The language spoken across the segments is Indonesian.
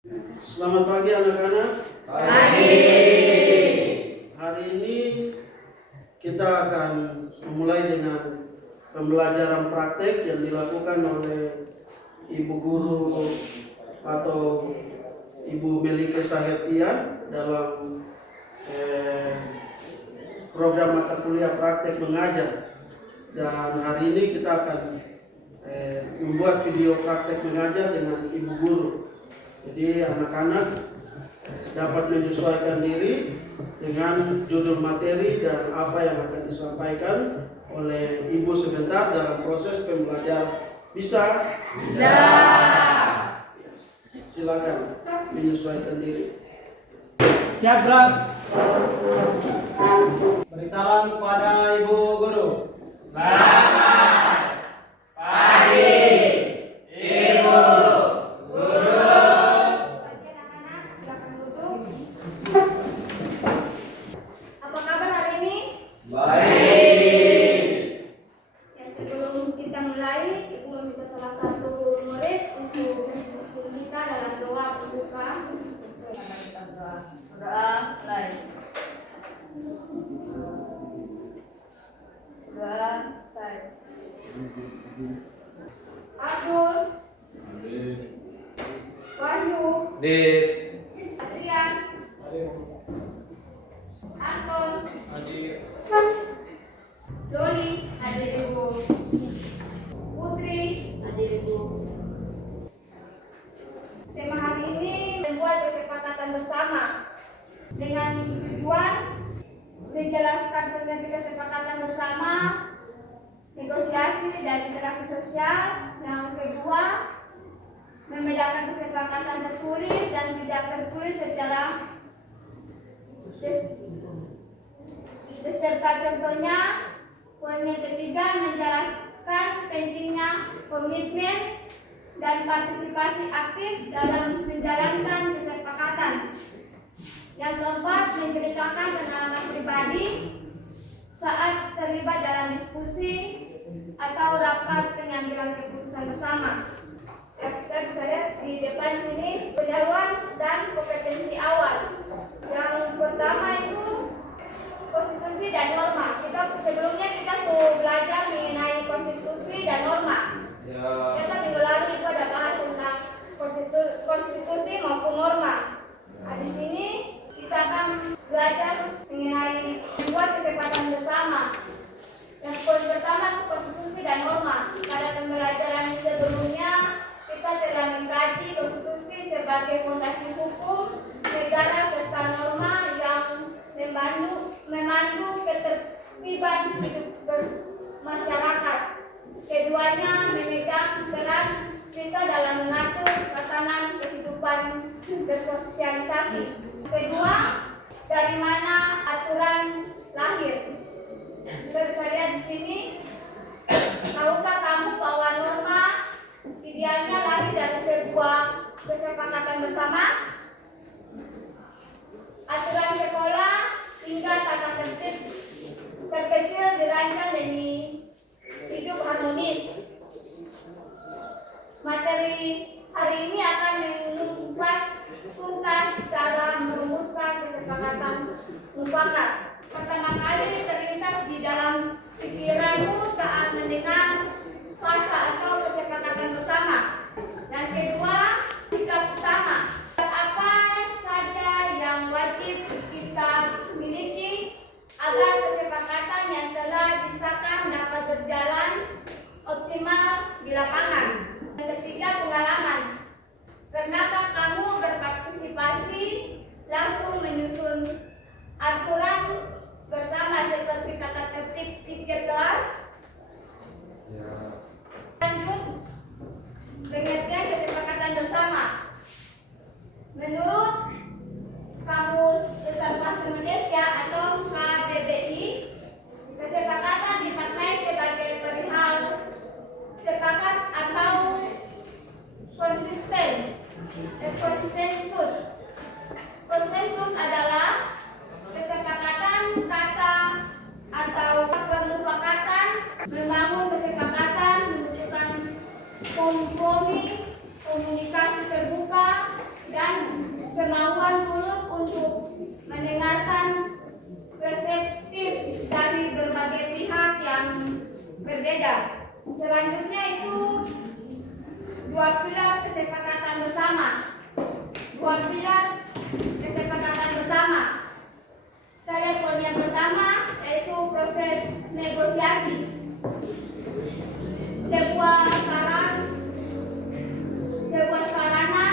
Selamat pagi anak-anak. Pagi. Hari ini kita akan memulai dengan pembelajaran praktek yang dilakukan oleh Ibu Guru atau Ibu Melike Sahertian dalam program mata kuliah praktek mengajar. Dan hari ini kita akan membuat video praktek mengajar dengan Ibu Guru. Jadi anak-anak dapat menyesuaikan diri dengan judul materi dan apa yang akan disampaikan oleh Ibu sebentar dalam proses pembelajaran. Bisa? Bisa. Silakan menyesuaikan diri. Siap, Bro. Beri salam kepada Ibu Guru. Selamat pagi, Ibu Guru. Pagi anak-anak, silakan duduk. Apa kabar hari ini? Baik. Ya, sebelum kita mulai, Ibu meminta salah satu murid untuk kita dalam doa pembuka. Doa mulai. Doa saya. Abdul, Wahyu, Adrian, Anton, Loli, hadir Ibu. Putri, hadir Ibu. Tema hari ini membuat kesepakatan bersama dengan tujuan menjelaskan pengerti kesepakatan bersama, negosiasi dan interaksi sosial. Yang kedua, membedakan kesepakatan tertulis dan tidak tertulis secara beserta contohnya. Poin yang ketiga, menjelaskan pentingnya komitmen dan partisipasi aktif dalam menjalankan kesepakatan. Yang keempat, menceritakan pengalaman pribadi saat terlibat dalam diskusi atau rapat pengambilan keputusan bersama. Kita bisa lihat di depan sini pendahuluan dan kompetensi awal. Yang pertama itu konstitusi dan norma. Sebelumnya kita sudah belajar mengenai konstitusi dan norma. Kita minggu lalu itu ada bahas tentang konstitusi maupun norma. Nah, di sini kita akan belajar mengenai membuat kesepakatan bersama. Yang poin pertama itu konstitusi dan norma. Pada pembelajaran sebelumnya kita telah mengkaji konstitusi sebagai fondasi hukum negara serta norma yang memandu ketertiban hidup bermasyarakat. Keduanya memegang peran kita dalam mengatur tatanan kehidupan bersosialisasi. Kedua, dari mana aturan lahir? Kita bisa lihat di sini. Tahukah kamu bahwa norma idealnya lahir dari sebuah kesepakatan bersama? Aturan sekolah hingga tata tertib terkecil dirancang demi hidup harmonis. Materi hari ini akan mengupas tuntas cara merumuskan kesepakatan mufakat. Pertama kali terlintas di dalam pikiranmu saat mendengar fasa atau kesepakatan bersama. Dan kedua, sikap utama. Apa saja yang wajib kita miliki agar kesepakatan yang telah disahkan dapat berjalan optimal di lapangan. Yang ketiga, pengalaman. Pernahkah kamu berpartisipasi langsung menyusun aturan bersama seperti tata tertib pikir kelas? Lanjut, pengertian kesepakatan bersama. Menurut Kamus Besar Bahasa Indonesia atau KBBI, kesepakatan dimaknai sebagai perihal sepakat atau konsisten. Konsensus. Konsensus adalah kesepakatan kata atau permufakatan, membangun kesepakatan, menunjukkan kompromi, komunikasi terbuka, dan berbeda. Selanjutnya itu dua pilar kesepakatan bersama. Dua pilar kesepakatan bersama. Kita lihat poin yang pertama yaitu proses negosiasi. Sebuah sarana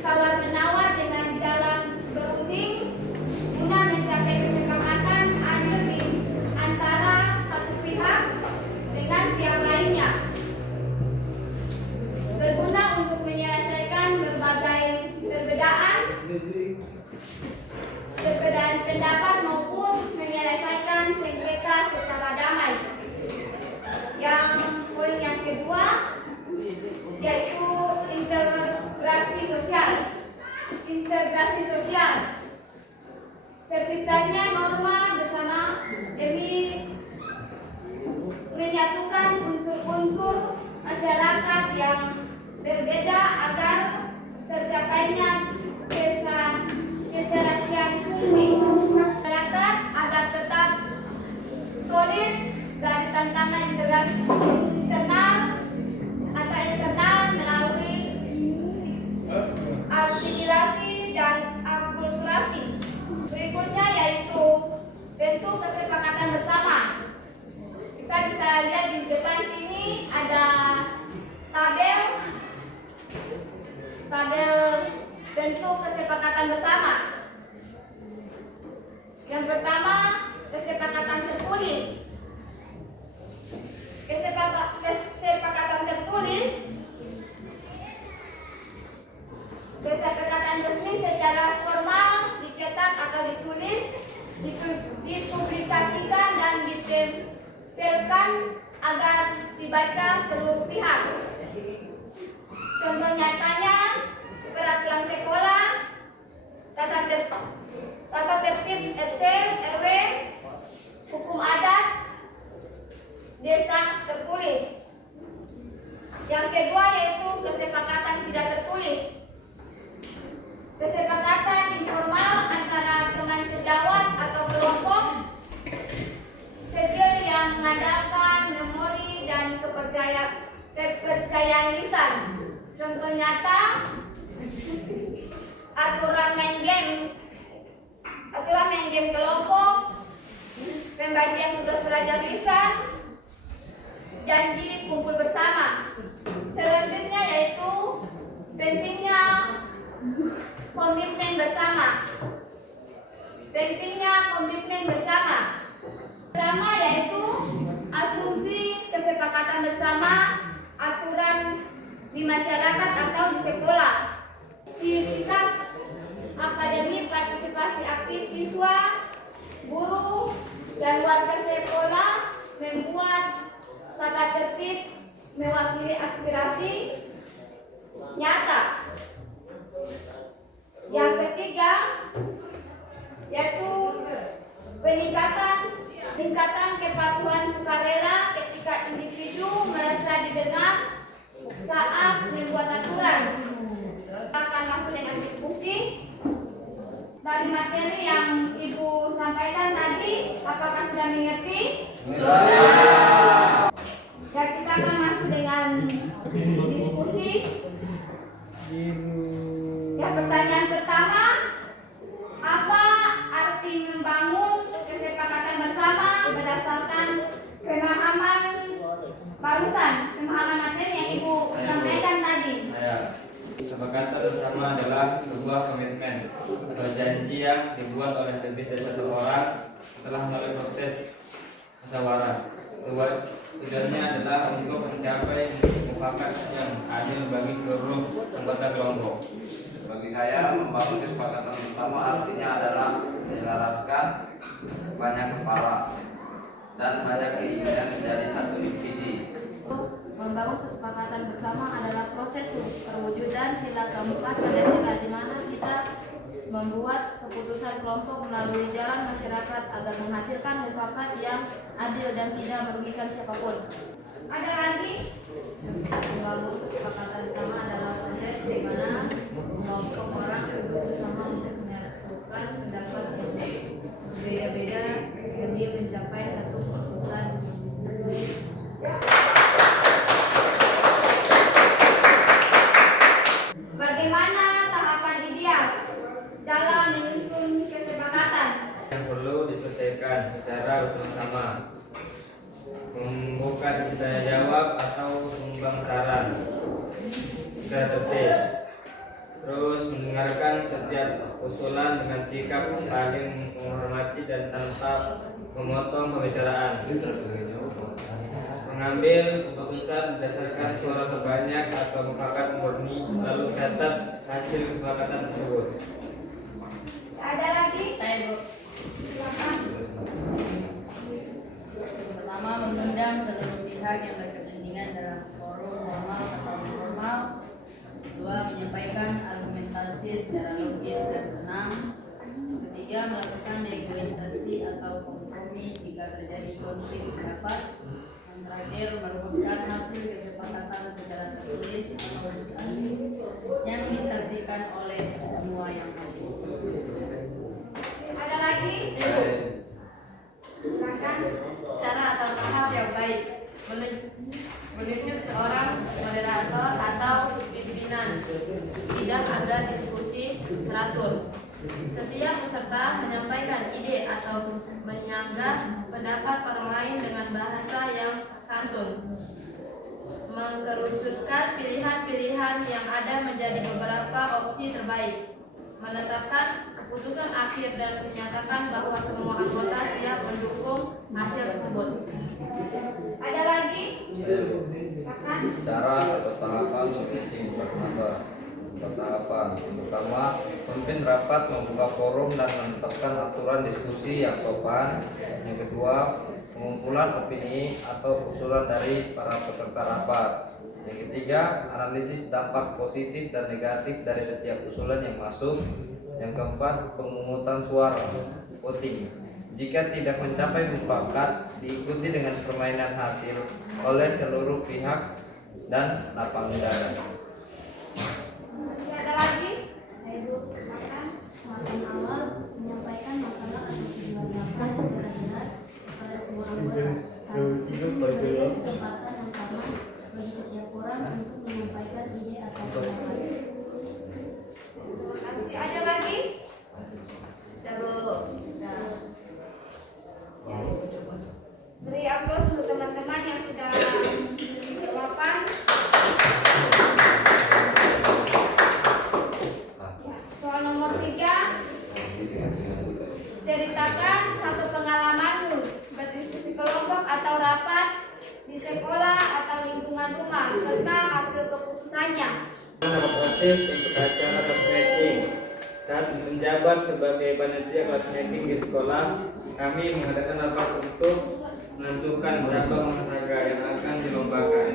tawar menawar dengan jalan berunding guna mencapai kesepakatan adil di antara satu pihak dengan pihak lainnya, berguna untuk menyelesaikan berbagai perbedaan pendapat maupun menyelesaikan sengketa secara damai. Yang poin yang kedua yaitu integrasi sosial. Terciptanya norma bersama demi menyatukan unsur-unsur masyarakat yang berbeda agar tercapainya keserasian fungsi masyarakat agar tetap solid dari tantangan internal atau eksternal melalui asimilasi dan akulturasi. Berikutnya yaitu bentuk kesepakatan bersama. Kita bisa lihat di depan sini ada tabel bentuk kesepakatan bersama. Yang pertama, kesepakatan tertulis. Kesepakatan resmi secara formal dicetak atau ditulis, dipublikasikan dan ditempelkan agar dibaca seluruh pihak. Contoh nyatanya peraturan sekolah, tata tertib RT, RW, hukum adat, desa tertulis. Yang kedua yaitu kesepakatan tidak tertulis. Kesepakatan informal antara teman sejawat atau kelompok kecil yang mengandalkan memori dan kepercayaan lisan. Contoh nyata, aturan main game kelompok, pembagian tugas belajar lisan, janji kumpul bersama. Selanjutnya yaitu pentingnya komitmen bersama. Pertama yaitu asumsi kesepakatan bersama aturan di masyarakat atau di sekolah. Aktivitas akademi, partisipasi aktif siswa, guru, dan warga sekolah membuat tata tertib mewakili aspirasi nyata. Yang ketiga yaitu peningkatan kepatuhan sukarela ketika individu merasa didengar saat membuat aturan. Kita akan masuk dengan diskusi. Dari materi yang Ibu sampaikan tadi, apakah sudah mengerti? Sudah. Ya, kita akan masuk dengan diskusi. Ya, pertanyaan pertama, apa arti membangun kesepakatan bersama berdasarkan pemahaman materi yang Ibu sampaikan tadi? Kesepakatan bersama adalah sebuah komitmen atau janji yang dibuat oleh lebih dari satu orang setelah melalui proses musyawarah. Tujuannya adalah untuk mencapai mufakat yang adil bagi seluruh anggota kelompok. Bagi saya, membangun kesepakatan bersama artinya adalah menyelaraskan banyak kepala dan hanya keinginan menjadi satu visi. Membangun kesepakatan bersama adalah proses perwujudan sila keempat Pancasila, di mana kita membuat keputusan kelompok melalui jalan masyarakat agar menghasilkan mufakat yang adil dan tidak merugikan siapapun. Ada lagi? Membangun kesepakatan bersama adalah proses di mana kelompok orang bersama untuk menyatukan pendapat yang berbeda-beda demi mencapai satu keputusan yang disetujui. dibicarakan secara bersama-sama, membuka sesi tanya jawab atau sumbang saran secara tertib, terus mendengarkan setiap usulan dengan sikap saling menghormati dan tanpa memotong pembicaraan, mengambil keputusan berdasarkan suara terbanyak atau mufakat murni, lalu catat hasil kesepakatan tersebut. Ada lagi? Saya Bu. Silakan. Pertama, mengundang seluruh pihak yang berkepentingan dalam forum formal atau informal. Kedua, menyampaikan argumentasi secara logis dan tenang. Ketiga, melakukan negosiasi atau kompromi jika terjadi konflik pendapat. Yang terakhir, merumuskan hasil kesepakatan secara tertulis atau lisan yang disaksikan oleh semua yang hadir. Ada lagi? Silakan. Cara atau tahap yang baik menunjuk seorang moderator atau pimpinan sidang agar diskusi teratur. Setiap peserta menyampaikan ide atau menyanggah pendapat orang lain dengan bahasa yang santun, mengerucutkan pilihan-pilihan yang ada menjadi beberapa opsi terbaik, menetapkan keputusan akhir dan menyatakan bahwa semua anggota siap mendukung hasil tersebut. Ada lagi? Silakan. Cara atau tahapan meeting bermasa. Tahapan pertama, pemimpin rapat membuka forum dan menetapkan aturan diskusi yang sopan. Yang kedua, pengumpulan opini atau usulan dari para peserta rapat. Yang ketiga, analisis dampak positif dan negatif dari setiap usulan yang masuk. Yang keempat, pemungutan suara voting. Jika tidak mencapai mufakat, diikuti dengan permainan hasil oleh seluruh pihak dan lapang dada. Masih ada lagi? Ibu, silakan. Tahapan awal menyampaikan masalah atau tujuan rapat secara jelas kepada semua anggota. Hal tersebut memberikan kesempatan yang sama bagi setiap orang untuk menyampaikan ide atau pendapat. Masih ada lagi? Sudah Bu. Ya. Beri aplaus untuk teman-teman yang sudah jawaban. Soal nomor 3, ceritakan satu pengalamanmu berdiskusi kelompok atau rapat di sekolah atau lingkungan rumah serta hasil keputusannya. Proses untuk acara matchmaking. Saat menjabat sebagai panitia matchmaking di sekolah, kami mengadakan rapat untuk menentukan cabang olahraga yang akan dilombakan.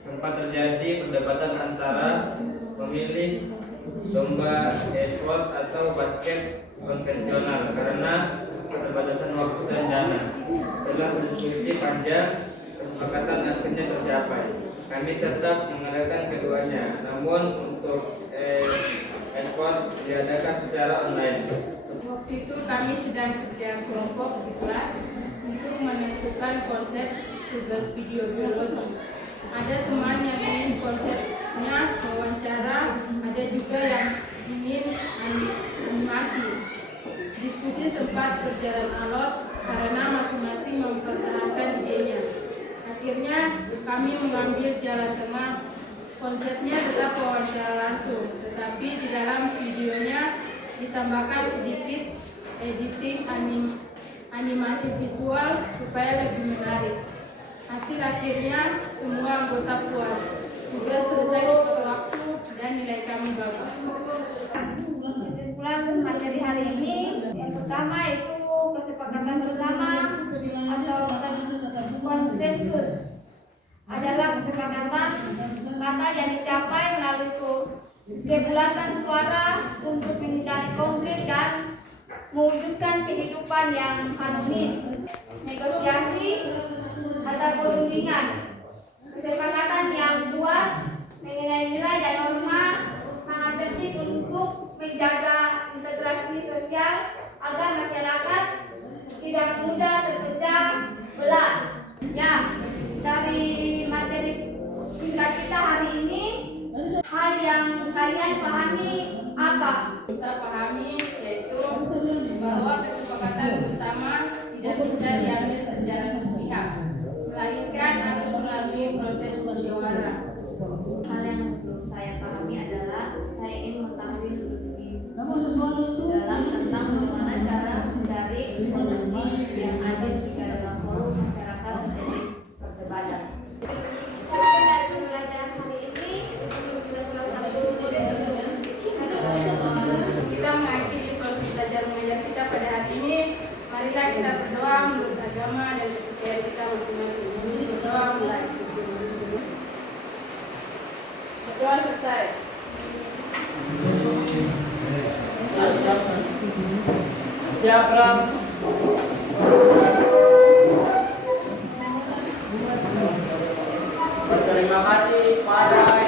Sempat terjadi perdebatan antara memilih lomba e-sport atau basket konvensional karena keterbatasan waktu dan dana. Setelah berdiskusi panjang, kesepakatan akhirnya tercapai. Kami tetap mengadakan keduanya, namun untuk e-sport diadakan secara online. Waktu itu kami sedang kerja kelompok di kelas untuk menentukan konsep tugas video biologi. Ada teman yang ingin konsepnya wawancara, ada juga yang ingin animasi. Diskusi sempat berjalan alot karena masing-masing mempertahankan idenya. Akhirnya kami mengambil jalan tengah. Konsepnya tetap wawancara langsung, tetapi di dalam videonya ditambahkan sedikit editing animasi visual supaya lebih menarik. Hasil akhirnya semua anggota puas. Sudah selesai tepat waktu dan nilai kami bagus. Kesimpulan materi hari ini, yang pertama itu kesepakatan bersama atau konsensus adalah kesepakatan kata yang dicapai melalui kebulatan suara untuk menghindari konflik dan mewujudkan kehidupan yang harmonis. Negosiasi atau perundingan, kesepakatan yang kuat mengenai nilai dan norma sangat penting untuk menjaga integrasi sosial agar masyarakat tidak mudah terpecah belah. Ya, dari materi singkat kita hari ini, hal yang kalian pahami apa? Bisa pahami yaitu bahwa kesepakatan bersama tidak bisa diambil secara sepihak, melainkan harus melalui proses musyawarah. Hal yang belum saya pahami adalah saya ingin mengetahui dalam tentang bagaimana cara mencari solusi yang adil jika dalam forum masyarakat terjadi perdebatan. Semoga dari pembelajaran hari ini juga salah satu Kita mengakhiri proses belajar mengajar kita pada hari ini. Marilah kita berdoa menurut agama dan kepercayaan kita masing-masing. Berdoa mulai. Berdoa selesai. Siap, Ram. Terima kasih pada